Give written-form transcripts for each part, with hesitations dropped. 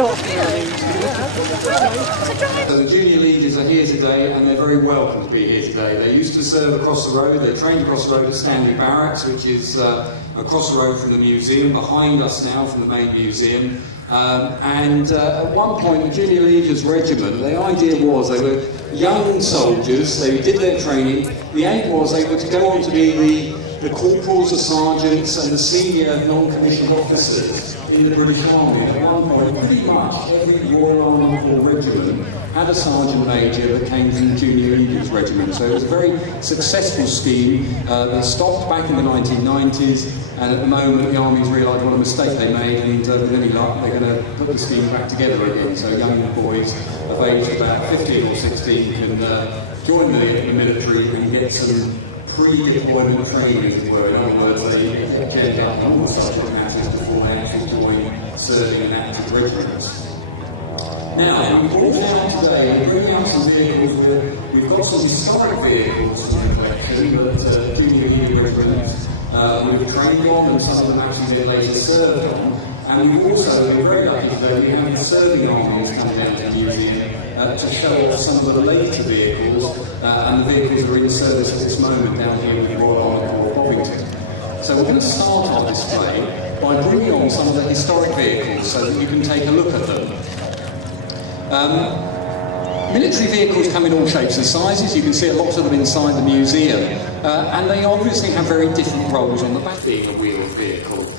shot. So the junior leaders are here today, and they're very welcome to be here today. They used to serve across the road. They trained across the road at Stanley Barracks, which is across the road from the museum, behind us now from the main museum. At one point, the junior leaders regiment, the idea was they were young soldiers, they did their training. The aim was they were to go on to be the corporals, the sergeants and the senior non-commissioned officers in the British Army. At one point, pretty much every Royal Army Corps regiment had a sergeant major that came from the junior leaders regiment. So it was a very successful scheme. They stopped back in the 1990s, and at the moment the Army's realised what a mistake they made, and with any luck they're going to put the scheme back together again. So young boys of age about 15 or 16 can join the military and get some pre-deployment training, as it were. In other words, they get checked out on all subject matters before they actually join serving in active regiments. Now, we brought out today, we're bringing out some vehicles. We've got some historic vehicles in the collection that junior leader regiments we've trained on, and some of them actually did later served on. And we've also, we're very lucky today, we have the serving armies coming out to the museum to show off some of the later vehicles, and the vehicles that are in service at this moment down here with the Royal Army Corps of Bovington. So we're going to start our display by bringing on some of the historic vehicles so that you can take a look at them. Military vehicles come in all shapes and sizes. You can see a lot of them inside the museum, and they obviously have very different roles on the back. Being a wheeled vehicle.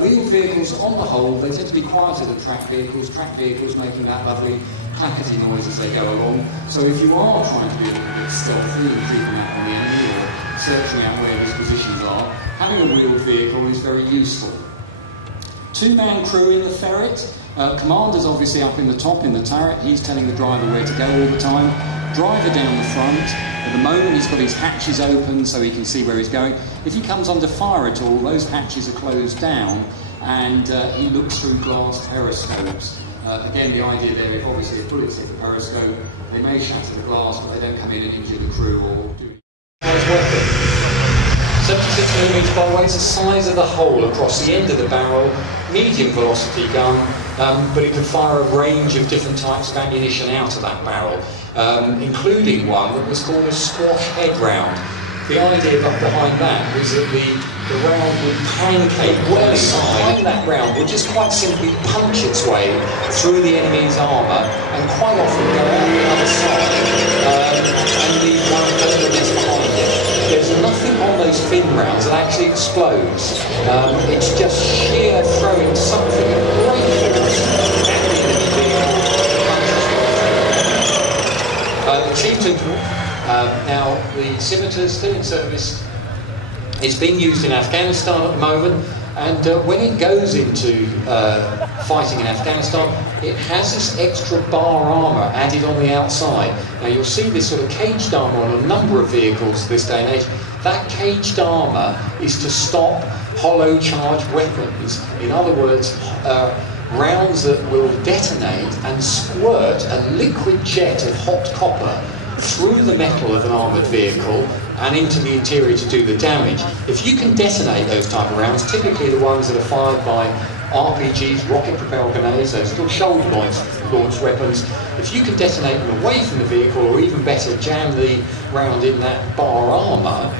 Wheeled vehicles, on the whole, they tend to be quieter than track vehicles making that lovely clackety noise as they go along. So if you are trying to be a little bit stealthy and creeping up on the enemy or searching out where his positions are, having a wheeled vehicle is very useful. Two-man crew in the ferret. Commander's obviously up in the top in the turret. He's telling the driver where to go all the time. Driver down the front. At the moment he's got his hatches open so he can see where he's going. If he comes under fire at all, those hatches are closed down, and he looks through glass periscopes. Again, the idea there, if obviously if bullets hit the periscope, they may shatter the glass, but they don't come in and injure the crew or do anything. 76mm, by the way, is the size of the hole across the end of the barrel, medium velocity gun, but it can fire a range of different types of ammunition out of that barrel, including one that was called a squash head round. The idea behind that was that the round would pancake well inside, and that round would just quite simply punch its way through the enemy's armour and quite often go out the other side and leave one element behind it. There's nothing on those fin rounds that actually explodes. It's just sheer throwing something at great force at the enemy vehicle. Achieved now, the scimitar still in service. It's being used in Afghanistan at the moment, and when it goes into fighting in Afghanistan, it has this extra bar armour added on the outside. Now you'll see this sort of caged armour on a number of vehicles this day and age. That caged armour is to stop hollow charged weapons. In other words, rounds that will detonate and squirt a liquid jet of hot copper through the metal of an armoured vehicle and into the interior to do the damage. If you can detonate those type of rounds, typically the ones that are fired by RPGs, rocket-propelled grenades, those little shoulder-launched weapons, if you can detonate them away from the vehicle, or even better, jam the round in that bar armour,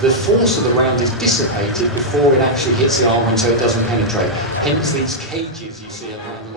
the force of the round is dissipated before it actually hits the armour, and so it doesn't penetrate. Hence these cages you see around